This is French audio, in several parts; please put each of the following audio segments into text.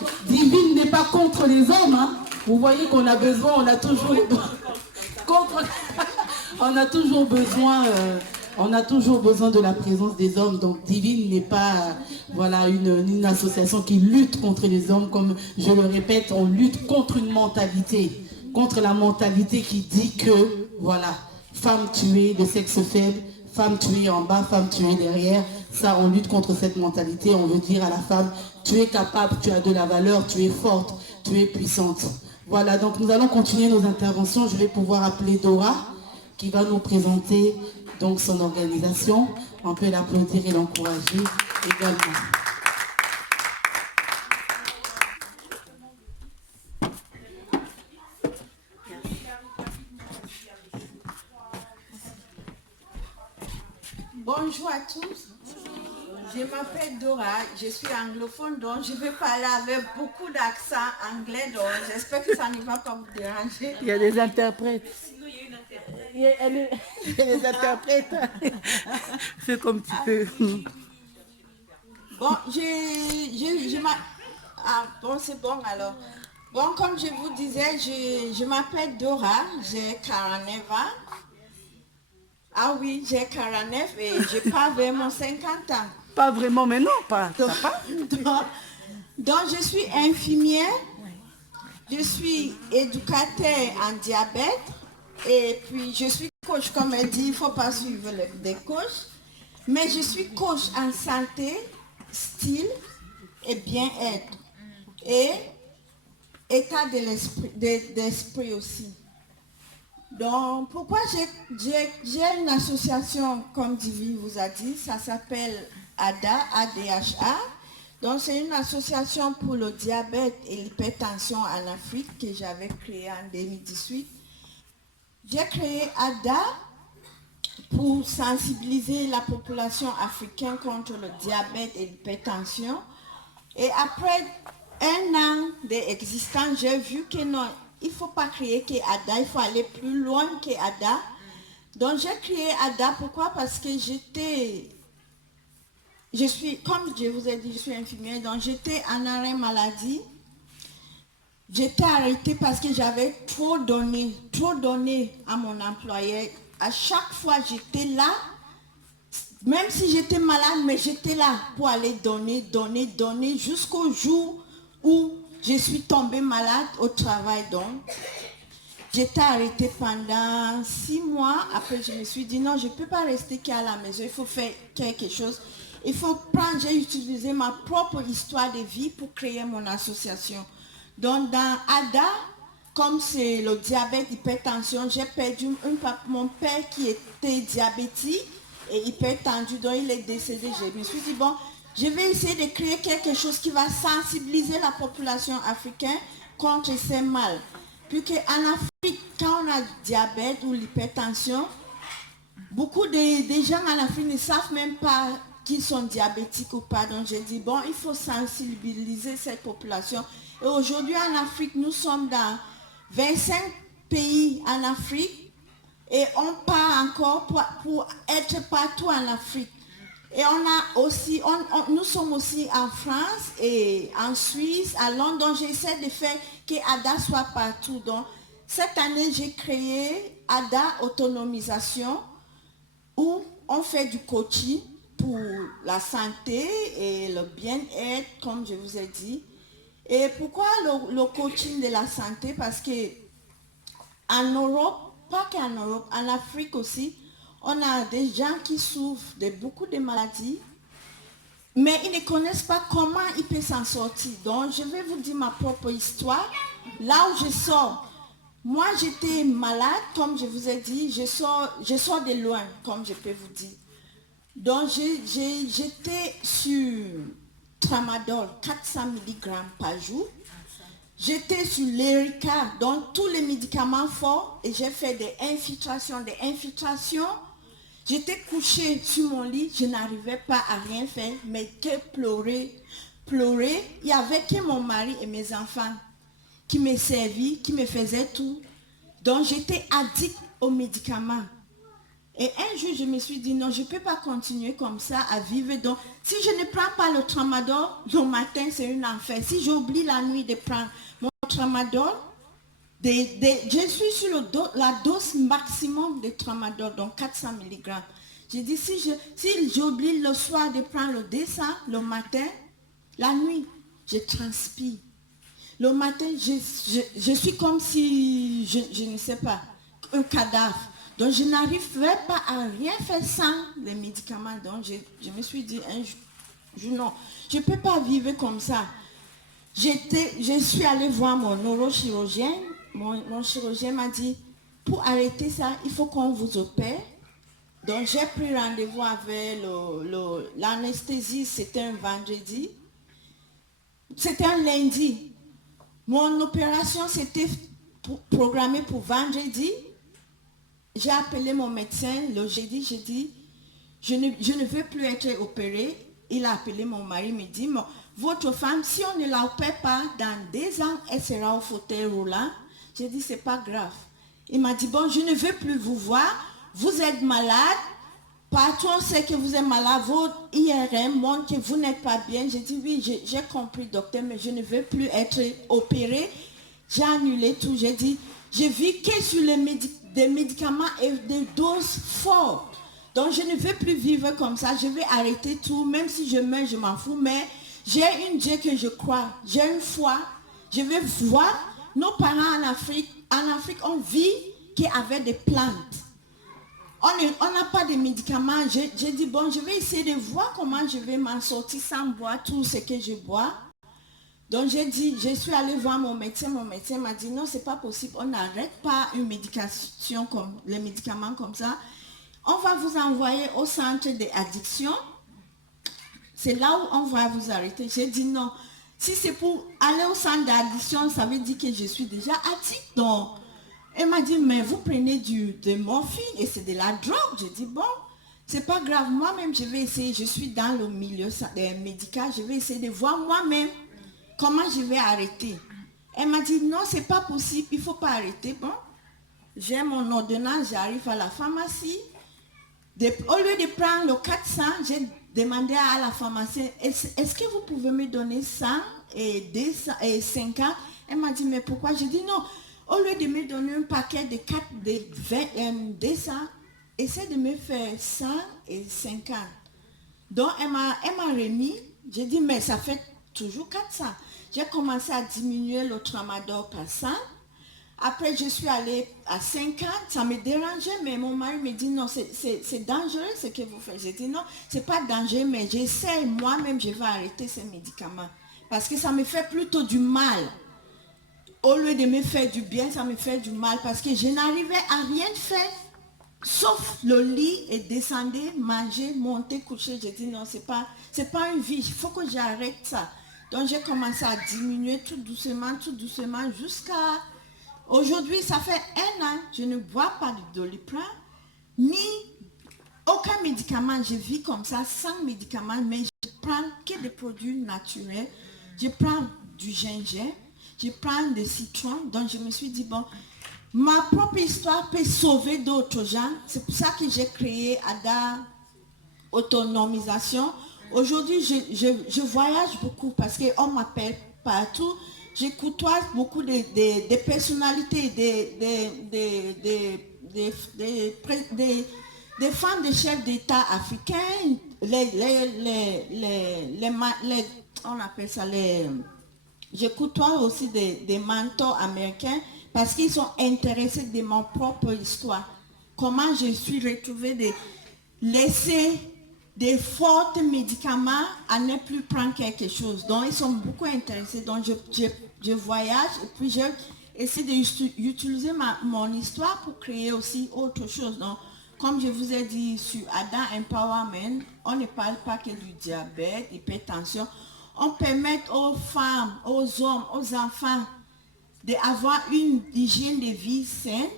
Donc, divine n'est pas contre les hommes. Hein. Vous voyez qu'on a besoin, on a toujours on a toujours besoin... on a toujours besoin de la présence des hommes. Donc, divine n'est pas voilà, une association qui lutte contre les hommes. Comme je le répète, on lutte contre une mentalité. Contre la mentalité qui dit que, voilà, femme tuée de sexe faible, femme tuée en bas, femme tuée derrière. Ça, on lutte contre cette mentalité. On veut dire à la femme, tu es capable, tu as de la valeur, tu es forte, tu es puissante. Voilà, donc nous allons continuer nos interventions. Je vais pouvoir appeler Dora, qui va nous présenter donc son organisation. On peut l'applaudir et l'encourager également. Bonjour à tous. Je m'appelle Dora, je suis anglophone, donc je vais parler avec beaucoup d'accent anglais, donc j'espère que ça ne va pas vous déranger. Il y a des interprètes. Il y a des interprètes. Fais comme tu peux. Bon, bon, c'est bon alors. Bon, comme je vous disais, je m'appelle Dora, j'ai 49 ans. Ah oui, j'ai 49 et je parle vraiment 50 ans. Pas vraiment, mais non, pas. Donc, je suis infirmière, je suis éducateur en diabète et puis je suis coach, comme elle dit, il ne faut pas suivre des coachs, mais je suis coach en santé, style et bien-être et état d'esprit aussi. Donc, pourquoi j'ai une association, comme Divine vous a dit, ça s'appelle ADA, ADHA. Donc, c'est une association pour le diabète et l'hypertension en Afrique que j'avais créée en 2018. J'ai créé ADA pour sensibiliser la population africaine contre le diabète et l'hypertension. Et après un an d'existence, j'ai vu que non, il ne faut pas créer qu'ADA, il faut aller plus loin qu'ADA. Donc j'ai créé ADA, pourquoi? Parce que comme je vous ai dit, je suis infirmière, donc j'étais en arrêt maladie. J'étais arrêtée parce que j'avais trop donné à mon employeur. À chaque fois, j'étais là, même si j'étais malade, mais j'étais là pour aller donner, jusqu'au jour où je suis tombée malade au travail. Donc, j'étais arrêtée pendant 6 mois. Après, je me suis dit, non, je ne peux pas rester qu'à la maison. Il faut faire quelque chose. Il faut prendre, j'ai utilisé ma propre histoire de vie pour créer mon association. Donc, dans ADA, comme c'est le diabète, hypertension, j'ai perdu mon père qui était diabétique et hypertendu, donc il est décédé. Je me suis dit, bon, je vais essayer de créer quelque chose qui va sensibiliser la population africaine contre ces mal. Puis qu'en Afrique, quand on a le diabète ou l'hypertension, beaucoup de gens en Afrique ne savent même pas qu'ils sont diabétiques ou pas. Donc j'ai dit, bon, il faut sensibiliser cette population. Et aujourd'hui en Afrique, nous sommes dans 25 pays en Afrique et on part encore pour être partout en Afrique. Et on a aussi, nous sommes aussi en France et en Suisse, à Londres. J'essaie de faire que ADA soit partout. Donc, cette année, j'ai créé ADA Autonomisation où on fait du coaching pour la santé et le bien-être, comme je vous ai dit. Et pourquoi le coaching de la santé? Parce que en Europe, pas qu'en Europe, en Afrique aussi, on a des gens qui souffrent de beaucoup de maladies, mais ils ne connaissent pas comment ils peuvent s'en sortir. Donc, je vais vous dire ma propre histoire. Là où je sors, moi j'étais malade, comme je vous ai dit, je sors de loin, comme je peux vous dire. Donc, j'étais sur Tramadol, 400 mg par jour. J'étais sur l'Erica, donc tous les médicaments forts, et j'ai fait des infiltrations. J'étais couchée sur mon lit, je n'arrivais pas à rien faire, mais que pleurer. Il n'y avait que mon mari et mes enfants qui me servaient, qui me faisaient tout. Donc j'étais addict aux médicaments. Et un jour, je me suis dit, non, je ne peux pas continuer comme ça à vivre. Donc, si je ne prends pas le tramadol, le matin, c'est un enfer. Si j'oublie la nuit de prendre mon tramadol, je suis sur la dose maximum de tramadol, donc 400 mg. J'ai dit, si j'oublie le soir de prendre le dessin, le matin, la nuit, je transpire. Le matin, je suis comme si, je ne sais pas, un cadavre. Donc, je n'arriverai pas à rien faire sans les médicaments. Donc, je me suis dit, un jour, non, je ne peux pas vivre comme ça. Je suis allée voir mon neurochirurgien. Mon chirurgien m'a dit, pour arrêter ça, il faut qu'on vous opère. Donc, j'ai pris rendez-vous avec l'anesthésie, c'était un vendredi. C'était un lundi. Mon opération, c'était programmée pour vendredi. J'ai appelé mon médecin le jeudi, j'ai dit, je ne veux plus être opérée. Il a appelé mon mari, il me dit, votre femme, si on ne la opère pas, dans 2 ans, elle sera au fauteuil roulant. J'ai dit, c'est pas grave. Il m'a dit, bon, je ne veux plus vous voir, vous êtes malade, partout on sait que vous êtes malade, votre IRM montre que vous n'êtes pas bien. J'ai dit, oui, j'ai compris, docteur, mais je ne veux plus être opérée. J'ai annulé tout, j'ai dit, je vis que sur des médicaments et des doses fortes. Donc, je ne veux plus vivre comme ça. Je vais arrêter tout. Même si je meurs, je m'en fous. Mais j'ai une Dieu que je crois. J'ai une foi. Je vais voir nos parents en Afrique. En Afrique, on vit qu'avec des plantes. On n'a pas de médicaments. J'ai dit, bon, je vais essayer de voir comment je vais m'en sortir sans boire tout ce que je bois. Donc j'ai dit, je suis allée voir mon médecin m'a dit non, c'est pas possible, on n'arrête pas une médication comme les médicaments comme ça. On va vous envoyer au centre d'addiction. C'est là où on va vous arrêter. J'ai dit non. Si c'est pour aller au centre d'addiction, ça veut dire que je suis déjà addict. Donc, elle m'a dit, mais vous prenez de morphine et c'est de la drogue. J'ai dit, bon, c'est pas grave. Moi-même, je vais essayer. Je suis dans le milieu médical. Je vais essayer de voir moi-même comment je vais arrêter. Elle m'a dit, non, c'est pas possible. Il faut pas arrêter. Bon, j'ai mon ordonnance. J'arrive à la pharmacie. Au lieu de prendre le 400, j'ai demandé à la pharmacienne, est-ce que vous pouvez me donner 100 et 50? Elle m'a dit, mais pourquoi? J'ai dit non. Au lieu de me donner un paquet de 4, de 20, 200, essaie de me faire 100 et 50. Donc, elle m'a remis. J'ai dit, mais ça fait toujours 400. J'ai commencé à diminuer le tramadol par 100. Après, je suis allée à 50, ça me dérangeait, mais mon mari me dit non, c'est dangereux ce que vous faites. J'ai dit non, c'est pas dangereux, mais j'essaie moi-même, je vais arrêter ces médicaments. Parce que ça me fait plutôt du mal. Au lieu de me faire du bien, ça me fait du mal. Parce que je n'arrivais à rien faire, sauf le lit et descendre, manger, monter, coucher. J'ai dit non, c'est pas une vie, il faut que j'arrête ça. Donc j'ai commencé à diminuer tout doucement, jusqu'à... Aujourd'hui, ça fait 1 an, je ne bois pas de Doliprane, ni aucun médicament. Je vis comme ça, sans médicaments, mais je prends que des produits naturels. Je prends du gingembre, je prends des citrons. Donc, je me suis dit, bon, ma propre histoire peut sauver d'autres gens. C'est pour ça que j'ai créé ADA Autonomisation. Aujourd'hui, je voyage beaucoup parce qu'on m'appelle partout. Je côtoie beaucoup de personnalités, des femmes de chefs d'État africains, on appelle ça je côtoie aussi des mentors américains parce qu'ils sont intéressés de mon propre histoire. Comment je suis retrouvée de laisser des forts médicaments à ne plus prendre quelque chose. Donc, ils sont beaucoup intéressés. Donc, je voyage et puis j'essaie d'utiliser mon histoire pour créer aussi autre chose. Donc, comme je vous ai dit sur Ada Empowerment, on ne parle pas que du diabète, hypertension. On permet aux femmes, aux hommes, aux enfants d'avoir une hygiène de vie saine,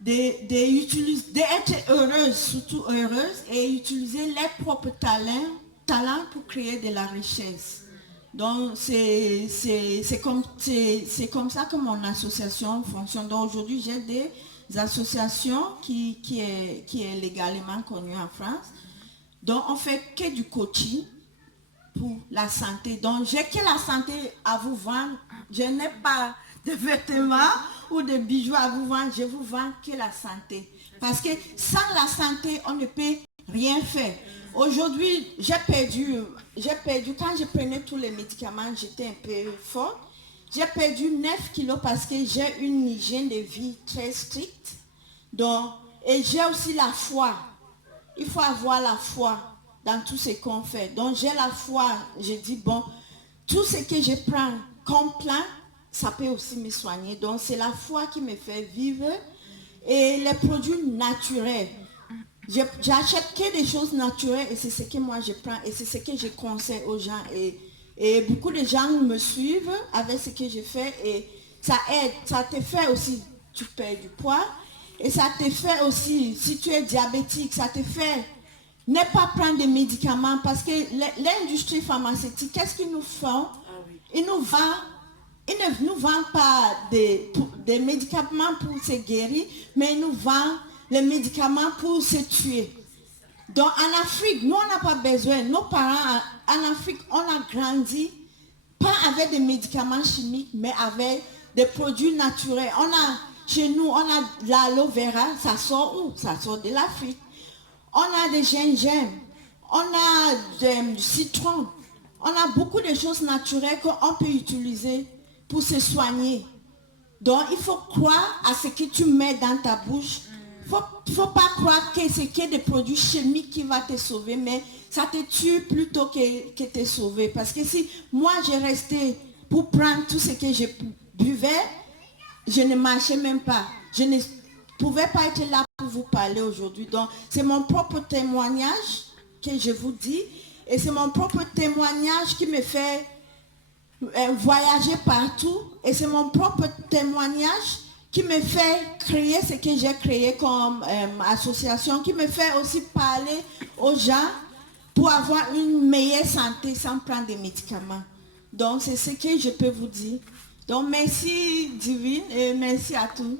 d'être heureuse, surtout heureuse, et utiliser leurs propres talents pour créer de la richesse. Donc, c'est comme ça que mon association fonctionne. Donc, aujourd'hui, j'ai associations qui est légalement connue en France. Donc, on fait que du coaching pour la santé. Donc, j'ai que la santé à vous vendre. Je n'ai pas de vêtements ou de bijoux à vous vendre. Je vous vends que la santé. Parce que sans la santé, on ne peut rien faire. Aujourd'hui, j'ai perdu, quand je prenais tous les médicaments, j'étais un peu forte. J'ai perdu 9 kilos parce que j'ai une hygiène de vie très stricte. Donc, et j'ai aussi la foi. Il faut avoir la foi dans tout ce qu'on fait. Donc, j'ai la foi. Je dis, bon, tout ce que je prends comme plan, ça peut aussi me soigner. Donc, c'est la foi qui me fait vivre. Et les produits naturels. J'achète que des choses naturelles et c'est ce que moi je prends et c'est ce que je conseille aux gens. Et beaucoup de gens me suivent avec ce que je fais et ça aide, ça te fait aussi, tu perds du poids et ça te fait aussi, si tu es diabétique, ça te fait ne pas prendre des médicaments parce que l'industrie pharmaceutique, qu'est-ce qu'ils nous font? Ils ne nous vendent pas des médicaments pour se guérir, mais ils nous vendent les médicaments pour se tuer. Donc en Afrique, nous on n'a pas besoin, nos parents en Afrique, on a grandi pas avec des médicaments chimiques, mais avec des produits naturels. Chez nous, on a l'aloe vera, ça sort où? Ça sort de l'Afrique. On a des gingembre, on a du citron, on a beaucoup de choses naturelles qu'on peut utiliser pour se soigner. Donc il faut croire à ce que tu mets dans ta bouche. Faut pas croire que c'est que des produits chimiques qui vont te sauver, mais ça te tue plutôt que te sauver. Parce que si moi j'ai resté pour prendre tout ce que je buvais, je ne marchais même pas. Je ne pouvais pas être là pour vous parler aujourd'hui. Donc c'est mon propre témoignage que je vous dis. Et c'est mon propre témoignage qui me fait voyager partout. Et c'est mon propre témoignage qui me fait créer ce que j'ai créé comme association, qui me fait aussi parler aux gens pour avoir une meilleure santé sans prendre des médicaments. Donc, c'est ce que je peux vous dire. Donc, merci Divine et merci à tous.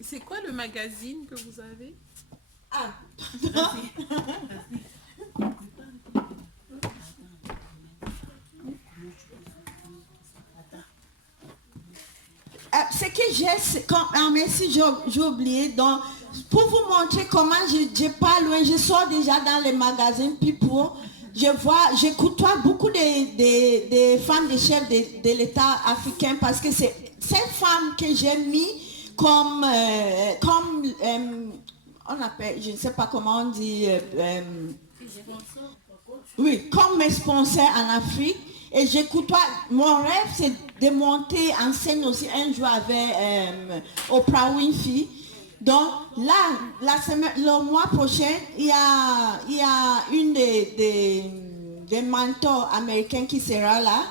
C'est quoi le magazine que vous avez? Ah, pardon. Ce que j'ai, merci, j'ai oublié. Donc, pour vous montrer comment je pas loin, je sors déjà dans les magazines People. Je côtoie beaucoup de femmes de chefs de l'État africain parce que c'est ces femmes que j'ai mis comme on appelle, je ne sais pas comment on dit, oui, comme mes sponsors en Afrique. Et j'écoute, mon rêve c'est de monter en scène aussi un jour avec Oprah Winfrey. Donc là, le mois prochain, il y a une des mentors américains qui sera là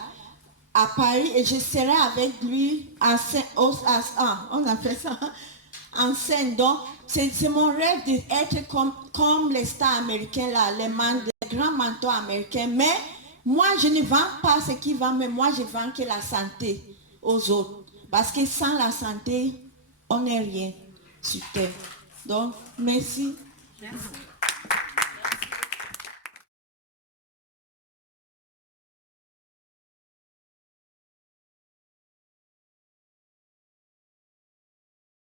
à Paris et je serai avec lui en scène, on a fait ça, en scène. Donc c'est mon rêve d'être comme les stars américains là, les grands mentors américains. Mais moi, je ne vends pas ce qui vend, mais moi, je vends que la santé aux autres. Parce que sans la santé, on n'est rien sur terre. Donc, merci. Merci.